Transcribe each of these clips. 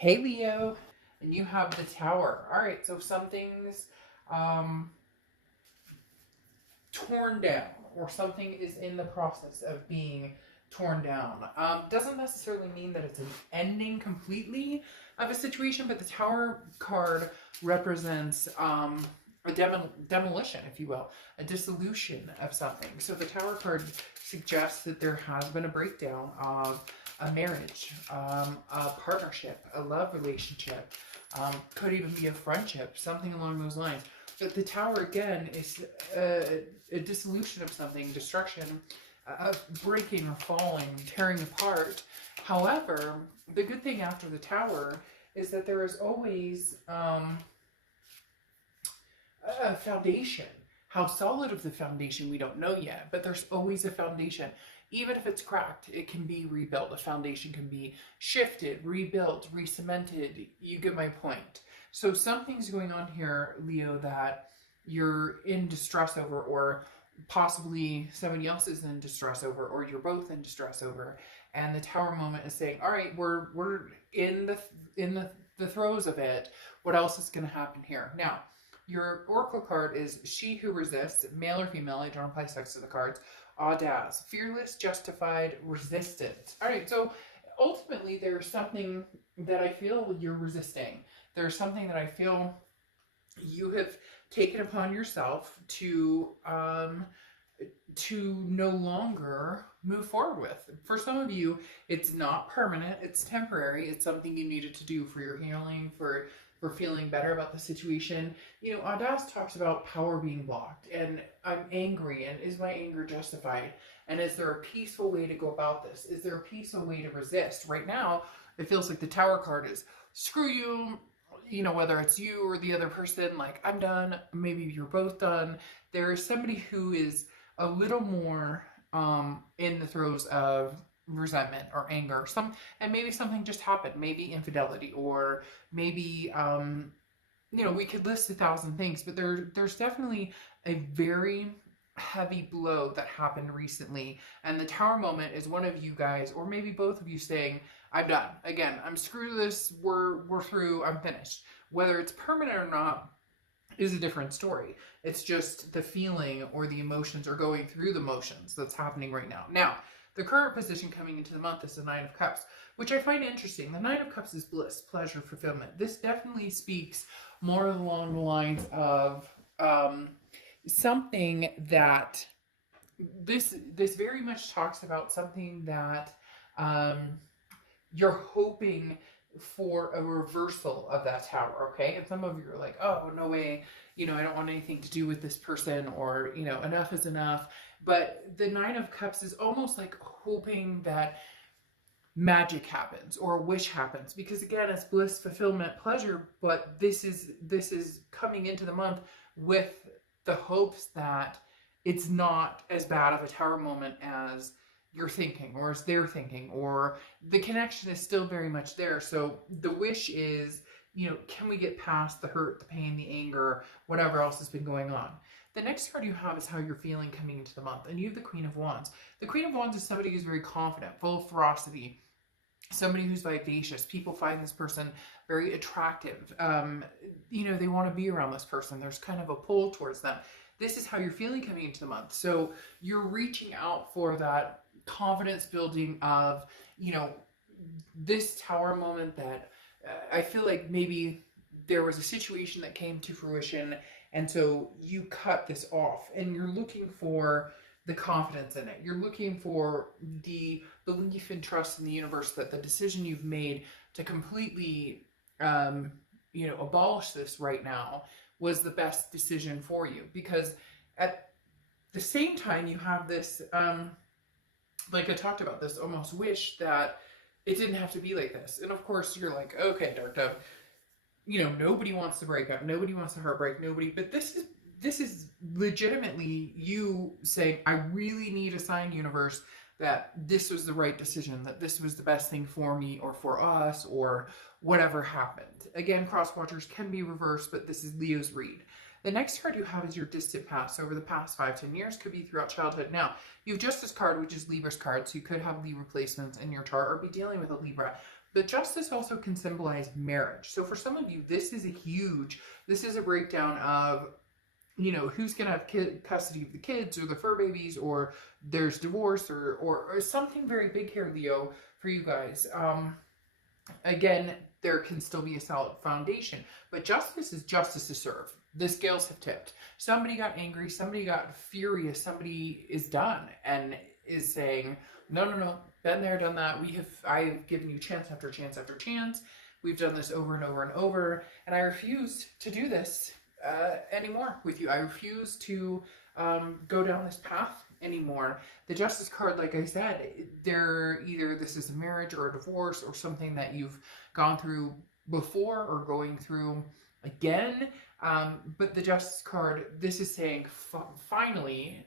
Hey Leo, and you have the Tower. All right, so something's um, torn down, or something is in the process of being torn down. Doesn't necessarily mean that it's an ending completely of a situation, but the Tower card represents a demolition, if you will, a dissolution of something. So the Tower card suggests that there has been a breakdown of a marriage, a partnership, a love relationship, could even be a friendship, something along those lines. But the Tower, again, is a dissolution of something, destruction, breaking or falling, tearing apart. However, the good thing after the Tower is that there is always a foundation. How solid of the foundation, we don't know yet, but there's always a foundation. Even if it's cracked, it can be rebuilt. A foundation can be shifted, rebuilt, re-cemented. You get my point. So something's going on here, Leo, that you're in distress over, or possibly somebody else is in distress over, or you're both in distress over. And the Tower moment is saying, all right, we're in the throes of it. What else is going to happen here? Now, your oracle card is She Who Resists, male or female. I don't apply sex to the cards. Audace, fearless, justified, resistant. All right, so ultimately there's something that I feel you're resisting. There's something that I feel you have taken upon yourself to no longer move forward with. For some of you, it's not permanent, it's temporary. It's something you needed to do for your healing, for feeling better about the situation. You know, Audace talks about power being blocked, and I'm angry, and is my anger justified? And is there a peaceful way to go about this? Is there a peaceful way to resist? Right now, it feels like the Tower card is screw you, you know, whether it's you or the other person, like, I'm done, maybe you're both done. There is somebody who is a little more in the throes of resentment or anger, and maybe something just happened, maybe infidelity, or maybe you know, we could list 1,000 things, but there's definitely a very heavy blow that happened recently, and the Tower moment is one of you guys, or maybe both of you, saying, I'm done. Again, I'm screw this, we're through, I'm finished. Whether it's permanent or not is a different story. It's just the feeling or the emotions, or going through the motions, that's happening right now. Now, the current position coming into the month is the Nine of Cups, which I find interesting. The Nine of Cups is bliss, pleasure, fulfillment. This definitely speaks more along the lines of something that this very much talks about something that you're hoping for a reversal of that Tower, okay? And some of you are like, oh, no way, you know, I don't want anything to do with this person, or, you know, enough is enough. But the Nine of Cups is almost like hoping that magic happens, or a wish happens, because again, it's bliss, fulfillment, pleasure, but this is coming into the month with the hopes that it's not as bad of a Tower moment as you're thinking, or as they're thinking, or the connection is still very much there. So the wish is, you know, can we get past the hurt, the pain, the anger, whatever else has been going on? The next card you have is how you're feeling coming into the month, and you have the Queen of Wands. The Queen of Wands is somebody who's very confident, full of ferocity, somebody who's vivacious. People find this person very attractive. You know, they want to be around this person. There's kind of a pull towards them. This is how you're feeling coming into the month. So you're reaching out for that confidence building of, you know, this Tower moment that I feel like maybe there was a situation that came to fruition, and so you cut this off, and you're looking for the confidence in it. You're looking for the belief and trust in the universe that the decision you've made to completely, you know, abolish this right now was the best decision for you. Because at the same time, you have this, like I talked about, this almost wish that it didn't have to be like this. And of course, you're like, okay, Dark Dove, you know, nobody wants to break up, nobody wants to heartbreak, nobody. But this is legitimately you saying, I really need a sign, universe, that this was the right decision, that this was the best thing for me or for us, or whatever happened. Again, cross watchers can be reversed, but this is Leo's read. The next card you have is your distant past. Over the past 5-10 years, could be throughout childhood. Now, you have Justice card, which is Libra's card, so you could have Libra placements in your chart, or be dealing with a Libra. The Justice also can symbolize marriage. So for some of you, this is a breakdown of, you know, who's going to have custody of the kids or the fur babies, or there's divorce, or something very big here, Leo, for you guys. Again, there can still be a solid foundation, but justice is justice to serve. The scales have tipped. Somebody got angry, somebody got furious, somebody is done and is saying, no, no, no, been there, done that. I've given you chance after chance after chance. We've done this over and over and over, and I refuse to do this anymore with you. I refuse to go down this path anymore. The Justice card, like I said, either this is a marriage or a divorce or something that you've gone through before or going through again. But the Justice card, this is saying finally,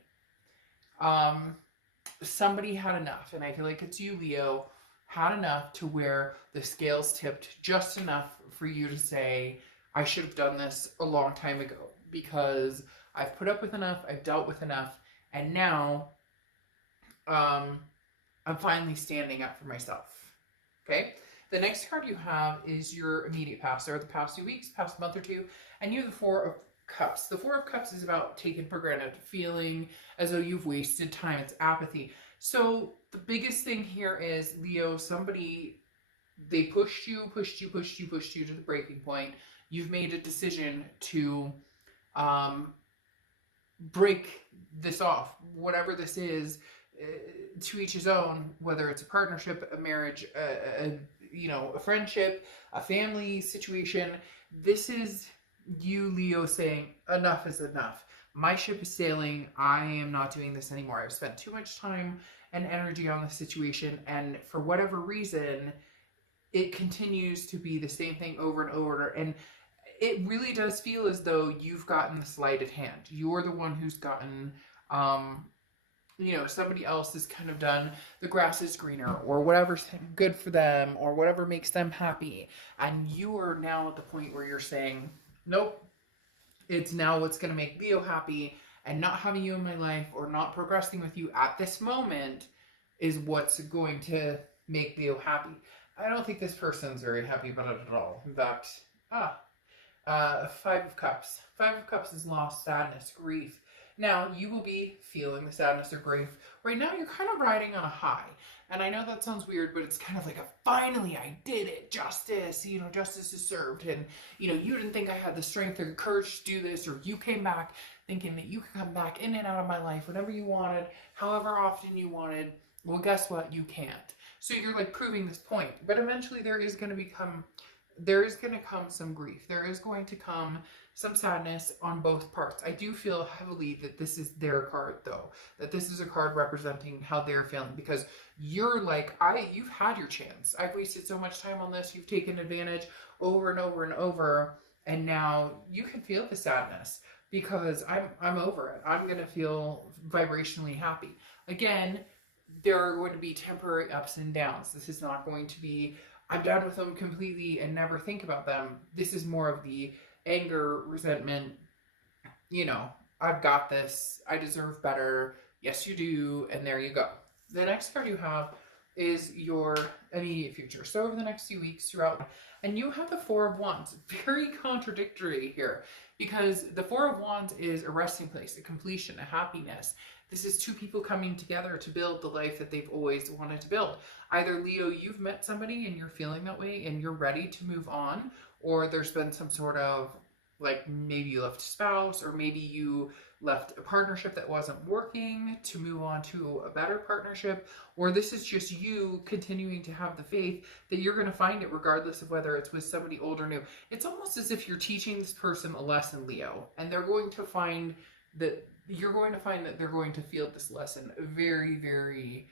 somebody had enough, and I feel like it's you, Leo, had enough to where the scales tipped just enough for you to say, I should have done this a long time ago, because I've put up with enough, I've dealt with enough, and now I'm finally standing up for myself. Okay? The next card you have is your immediate past, or the past 2 weeks, past month or two, and you have the Four of Cups. The Four of Cups is about taken for granted, feeling as though you've wasted time. It's apathy. So the biggest thing here is, Leo, they pushed you to the breaking point. You've made a decision to break this off, whatever this is, to each his own, whether it's a partnership, a marriage, a friendship, a family situation. This is you, Leo, saying enough is enough. My ship is sailing. I am not doing this anymore. I've spent too much time and energy on this situation, and for whatever reason, it continues to be the same thing over and over. And it really does feel as though you've gotten the slighted hand. You're the one who's gotten, somebody else has kind of done the grass is greener, or whatever's good for them, or whatever makes them happy. And you are now at the point where you're saying, nope, it's now what's going to make Leo happy, and not having you in my life or not progressing with you at this moment is what's going to make Leo happy. I don't think this person's very happy about it at all. In fact, Five of Cups. Five of Cups is loss, sadness, grief. Now, you will be feeling the sadness or grief. Right now, you're kind of riding on a high. And I know that sounds weird, but it's kind of like finally, I did it. Justice, justice is served. And, you didn't think I had the strength or the courage to do this, or you came back thinking that you could come back in and out of my life whenever you wanted, however often you wanted. Well, guess what? You can't. So you're like proving this point. But eventually there is going to come some grief. There is going to come some sadness on both parts. I do feel heavily that this is their card, though. That this is a card representing how they're feeling. Because you're like, you've had your chance. I've wasted so much time on this. You've taken advantage over and over and over. And now you can feel the sadness. Because I'm over it. I'm going to feel vibrationally happy. Again, there are going to be temporary ups and downs. This is not going to be, I'm done with them completely and never think about them. This is more of the anger, resentment, I've got this, I deserve better, yes you do, and there you go. The next card you have is your immediate future. So over the next few weeks throughout, and you have the Four of Wands. Very contradictory here, because the Four of Wands is a resting place, a completion, a happiness. This is two people coming together to build the life that they've always wanted to build. Either, Leo, you've met somebody and you're feeling that way and you're ready to move on, or there's been some sort of, maybe you left a spouse, or maybe you left a partnership that wasn't working to move on to a better partnership, or this is just you continuing to have the faith that you're going to find it regardless of whether it's with somebody old or new. It's almost as if you're teaching this person a lesson, Leo, and they're going to find that you're going to find that they're going to feel this lesson very, very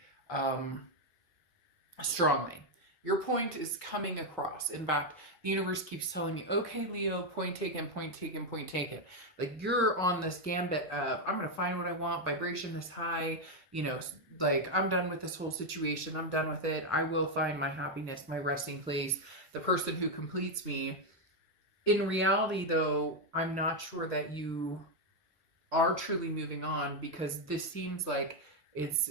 strongly. Your point is coming across. In fact, the universe keeps telling me, okay, Leo, point taken, point taken, point taken. Like, you're on this gambit of, I'm going to find what I want, vibration this high, I'm done with this whole situation. I'm done with it. I will find my happiness, my resting place, the person who completes me. In reality, though, I'm not sure that you are truly moving on, because this seems like it's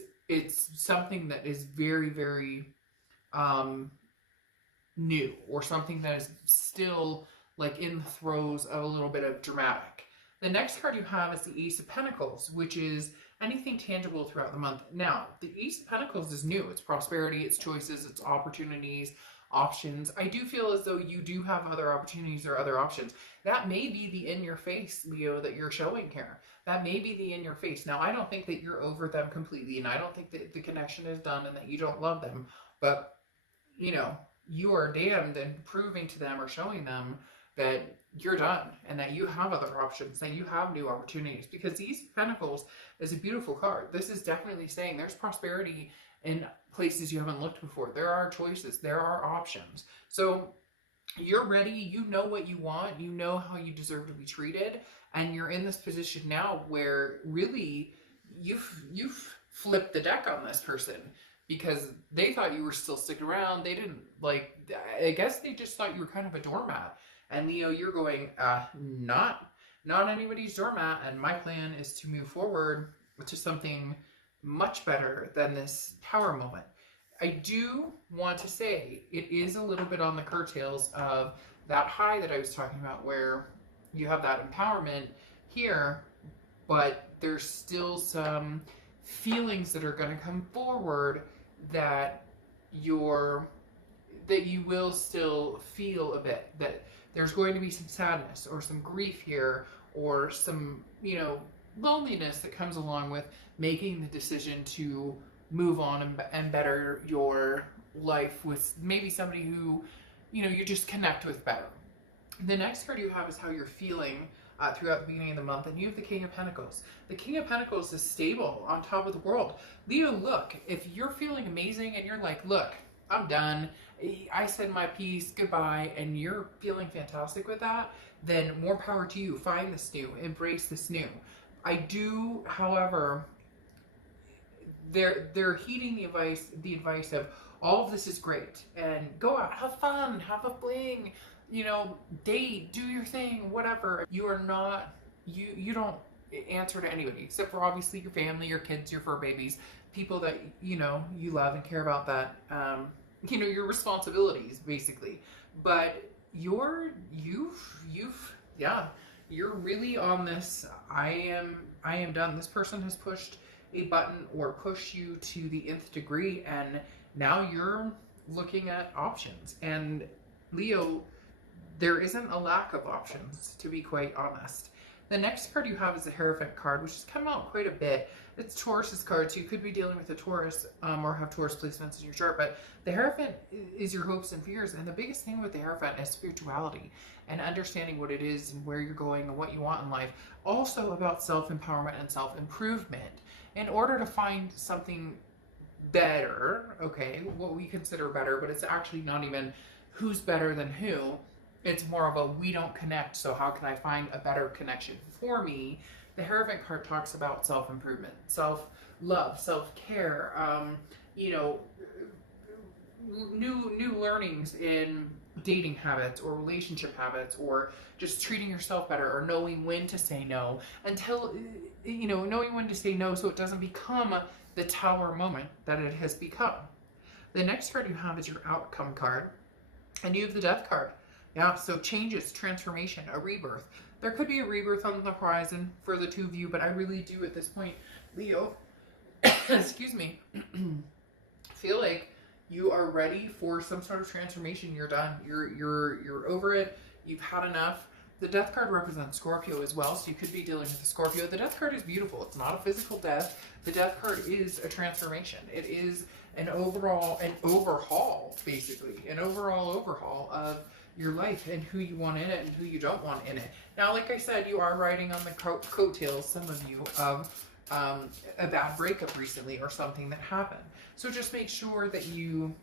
something that is very, very new or something that is still like in the throes of a little bit of dramatic. The next card you have is the Ace of Pentacles, which is anything tangible throughout the month. Now, the Ace of Pentacles is new. It's prosperity, it's choices, it's opportunities, options. I do feel as though you do have other opportunities or other options. That may be the in your face, Leo, that you're showing here. That may be the in your face. Now, I don't think that you're over them completely, and I don't think that the connection is done and that you don't love them. But, you know, you are damned and proving to them or showing them that you're done and that you have other options, that you have new opportunities, because these Pentacles is a beautiful card. This is definitely saying there's prosperity in places you haven't looked before. There are choices, there are options. So you're ready, you know what you want, you know how you deserve to be treated, and you're in this position now where really you've flipped the deck on this person, because they thought you were still sticking around. They didn't, like, I guess they just thought you were kind of a doormat. And Leo, you're going, not anybody's doormat, and my plan is to move forward to something much better than this Tower moment. I do want to say it is a little bit on the curtails of that high that I was talking about, where you have that empowerment here, but there's still some feelings that are going to come forward that you will still feel a bit, that there's going to be some sadness or some grief here, or some, you know, loneliness that comes along with making the decision to move on and better your life with maybe somebody who, you know, you just connect with better. The next card you have is how you're feeling throughout the beginning of the month, and you have the King of Pentacles. The King of Pentacles is stable, on top of the world. Leo, look, if you're feeling amazing and you're like, look, I'm done, I said my piece, goodbye, and you're feeling fantastic with that, then more power to you. Find this new, embrace this new. I do, however, they're heeding the advice of all of this is great, and go out, have fun, have a fling, you know, date, do your thing, whatever. You are not, you don't answer to anybody except for obviously your family, your kids, your fur babies, people that, you know, you love and care about, that, you know, your responsibilities basically. But you're really on this, I am done. This person has pushed a button or pushed you to the nth degree, and now you're looking at options. And Leo, there isn't a lack of options, to be quite honest. The next card you have is the Hierophant card, which has come out quite a bit. It's Taurus's card, so you could be dealing with a Taurus or have Taurus placements in your chart. But the Hierophant is your hopes and fears. And the biggest thing with the Hierophant is spirituality and understanding what it is and where you're going and what you want in life. Also about self-empowerment and self-improvement. In order to find something better, okay, what we consider better, but it's actually not even who's better than who. It's more of a we don't connect, so how can I find a better connection for me? The Hierophant card talks about self-improvement, self-love, self-care, you know, new learnings in dating habits or relationship habits, or just treating yourself better, or knowing when to say no, until, you know, knowing when to say no so it doesn't become the Tower moment that it has become. The next card you have is your Outcome card, and you have the Death card. Yeah, so changes, transformation, a rebirth. There could be a rebirth on the horizon for the two of you, but I really do at this point, Leo, excuse me, feel like you are ready for some sort of transformation. You're done. You're over it. You've had enough. The Death card represents Scorpio as well, so you could be dealing with a Scorpio. The Death card is beautiful. It's not a physical death. The Death card is a transformation. It is an overhaul, basically. An overall overhaul of your life and who you want in it and who you don't want in it. Now, like I said, you are riding on the coattails, some of you, of a bad breakup recently or something that happened. So just make sure that you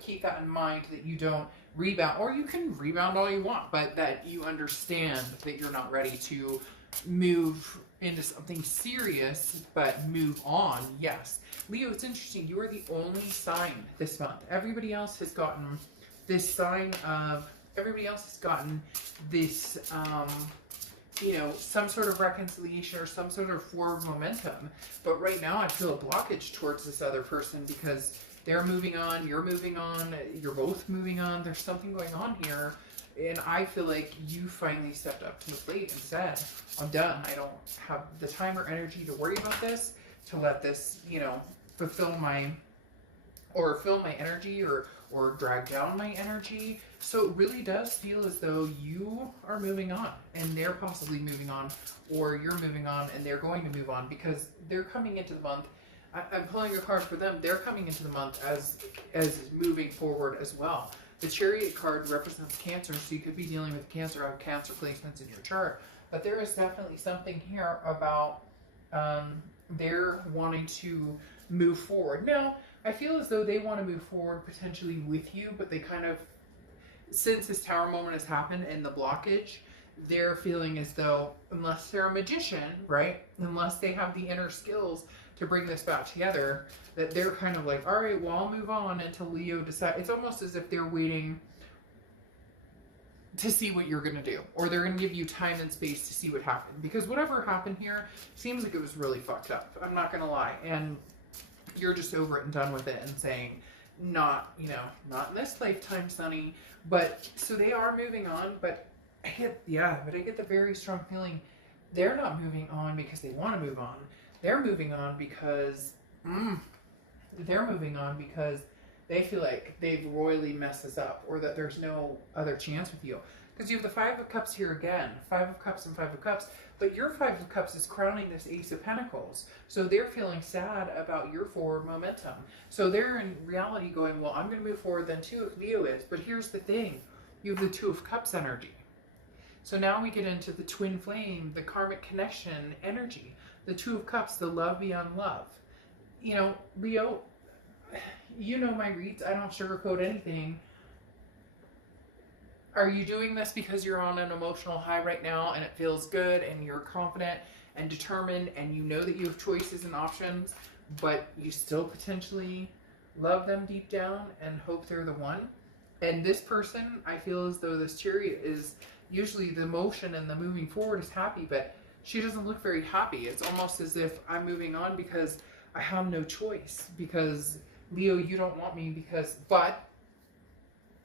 keep that in mind, that you don't rebound, or you can rebound all you want, but that you understand that you're not ready to move into something serious, but move on. Yes. Leo, it's interesting. You are the only sign this month. Everybody else has gotten this sign of, everybody else has gotten this, some sort of reconciliation or some sort of forward momentum. But right now I feel a blockage towards this other person because They're moving on, you're moving on, you're both moving on. There's something going on here. And I feel like you finally stepped up to the plate and said, I'm done. I don't have the time or energy to worry about this, to let this, you know, fill my energy or drag down my energy. So it really does feel as though you are moving on and they're possibly moving on, or you're moving on and they're going to move on, because they're coming into the month. I'm pulling a card for them. They're coming into the month as moving forward as well. The Chariot card represents Cancer, so you could be dealing with Cancer, have Cancer placements in your chart. But there is definitely something here about they're wanting to move forward. Now, I feel as though they want to move forward potentially with you, but they kind of, since this Tower moment has happened and the blockage, they're feeling as though, unless they're a magician, right? Unless they have the inner skills to bring this back together, that they're kind of like, all right, well, I'll move on until Leo decides. It's almost as if they're waiting to see what you're going to do, or they're going to give you time and space to see what happened, because whatever happened here seems like it was really fucked up. I'm not going to lie. And you're just over it and done with it and saying, not, you know, not in this lifetime, Sonny. But so they are moving on, but I get the very strong feeling they're not moving on because they want to move on. They're moving on because they feel like they've royally messed this up, or that there's no other chance with you. Because you have the Five of Cups here again, Five of Cups and Five of Cups, but your Five of Cups is crowning this Ace of Pentacles. So they're feeling sad about your forward momentum. So they're in reality going, well, I'm going to move forward then too if Leo is. But here's the thing, you have the Two of Cups energy. So now we get into the twin flame, the karmic connection energy. The Two of Cups, the love beyond love. You know, Leo, you know my reads. I don't sugarcoat anything. Are you doing this because you're on an emotional high right now and it feels good and you're confident and determined and you know that you have choices and options, but you still potentially love them deep down and hope they're the one? And this person, I feel as though this Chariot is usually the motion and the moving forward is happy, but she doesn't look very happy. It's almost as if I'm moving on because I have no choice, because Leo, you don't want me because, but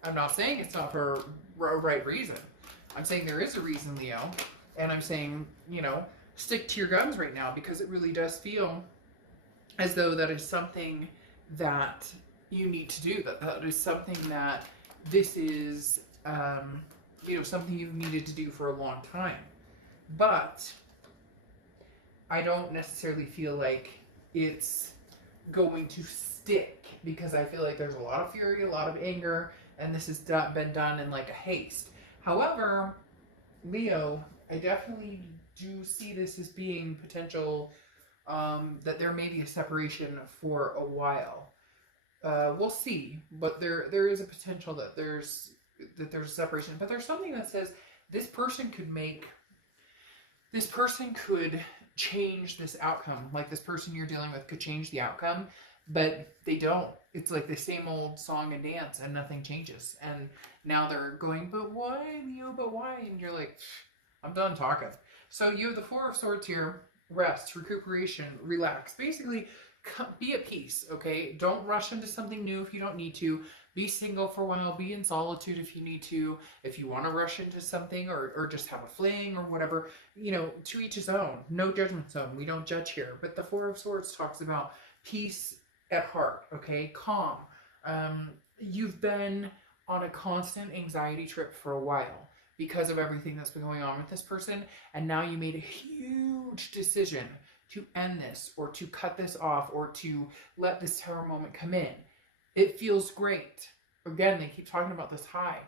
I'm not saying it's not for a right reason. I'm saying there is a reason, Leo. And I'm saying, you know, stick to your guns right now, because it really does feel as though that is something that you need to do. That is something that this is, you know, something you've needed to do for a long time. But I don't necessarily feel like it's going to stick, because I feel like there's a lot of fury, a lot of anger, and this has been done in like a haste. However, Leo, I definitely do see this as being potential, that there may be a separation for a while. We'll see, but there is a potential that there's a separation. But there's something that says this person could change this outcome. Like, this person you're dealing with could change the outcome, but they don't. It's like the same old song and dance and nothing changes. And now they're going, but why, Leo, but why? And you're like, I'm done talking. So you have the Four of Swords here. Rest, recuperation, relax. Basically, be at peace, okay? Don't rush into something new if you don't need to. Be single for a while. Be in solitude if you need to. If you want to rush into something or just have a fling or whatever, you know, to each his own. No judgment zone. We don't judge here. But the Four of Swords talks about peace at heart, okay? Calm. You've been on a constant anxiety trip for a while because of everything that's been going on with this person, and now you made a huge decision to end this, or to cut this off, or to let this Tower moment come in. It feels great. Again, they keep talking about this high,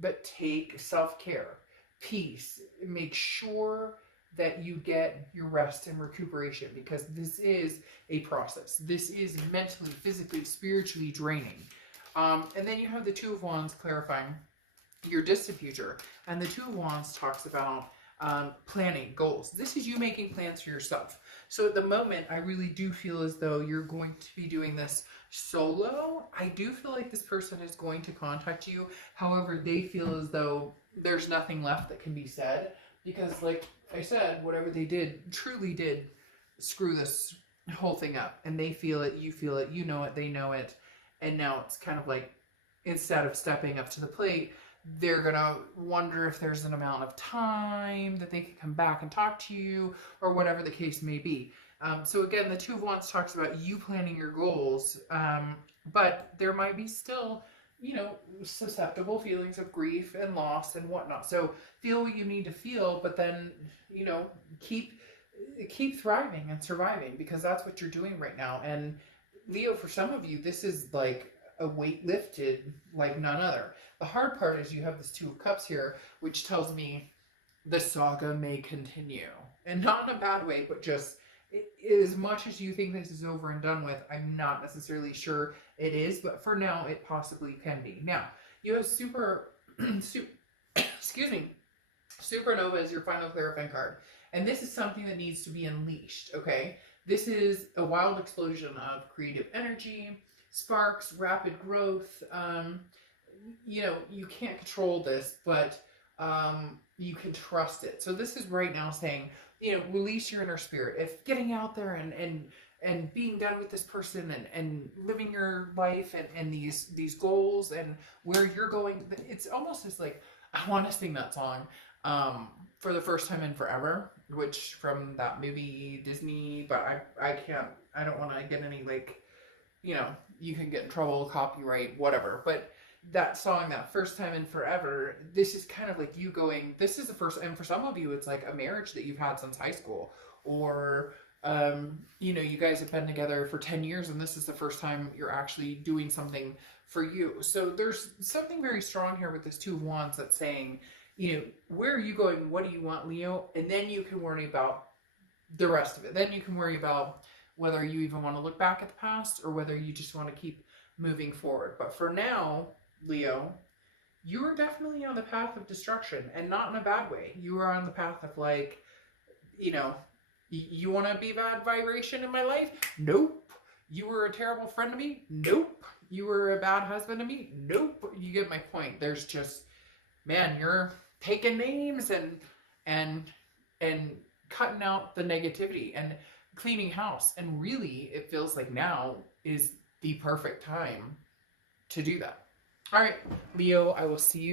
but take self-care, peace, make sure that you get your rest and recuperation, because this is a process. This is mentally, physically, spiritually draining. And then you have the Two of Wands clarifying your distant future. And the Two of Wands talks about planning, goals. This is you making plans for yourself. So at the moment, I really do feel as though you're going to be doing this solo. I do feel like this person is going to contact you. However, they feel as though there's nothing left that can be said, because like I said, whatever they did truly did screw this whole thing up, and they feel it, you know it, they know it, And now it's kind of like, instead of stepping up to the plate, they're going to wonder if there's an amount of time that they can come back and talk to you, or whatever the case may be. So again, the Two of Wands talks about you planning your goals, but there might be still, you know, susceptible feelings of grief and loss and whatnot. So feel what you need to feel, but then, you know, keep thriving and surviving, because that's what you're doing right now. And Leo, for some of you, this is like a weight lifted like none other. The hard part is you have this Two of Cups here, which tells me the saga may continue, and not in a bad way, but just as much as you think this is over and done with, I'm not necessarily sure it is, but for now it possibly can be. Now you have excuse me, Supernova is your final clarifying card, and this is something that needs to be unleashed. Okay, this is a wild explosion of creative energy, sparks, rapid growth. You know, you can't control this, but you can trust it. So this is right now saying, you know, release your inner spirit. If getting out there and being done with this person and living your life and these goals and where you're going, it's almost as like, I want to sing that song For the First Time in Forever, which from that movie Disney, but I don't want to get any, like, you know, you can get in trouble, copyright, whatever. But that song, that First Time in Forever, this is kind of like you going, this is the first, and for some of you, it's like a marriage that you've had since high school, or, you know, you guys have been together for 10 years and this is the first time you're actually doing something for you. So there's something very strong here with this Two of Wands that's saying, you know, where are you going? What do you want, Leo? And then you can worry about the rest of it. Then you can worry about whether you even want to look back at the past or whether you just want to keep moving forward. But for now, Leo, you are definitely on the path of destruction, and not in a bad way. You are on the path of, like, you know, you want to be bad vibration in my life? Nope. You were a terrible friend to me? Nope. You were a bad husband to me? Nope. You get my point. There's just, man, you're taking names and cutting out the negativity and cleaning house. And really, it feels like now is the perfect time to do that. All right, Leo, I will see you.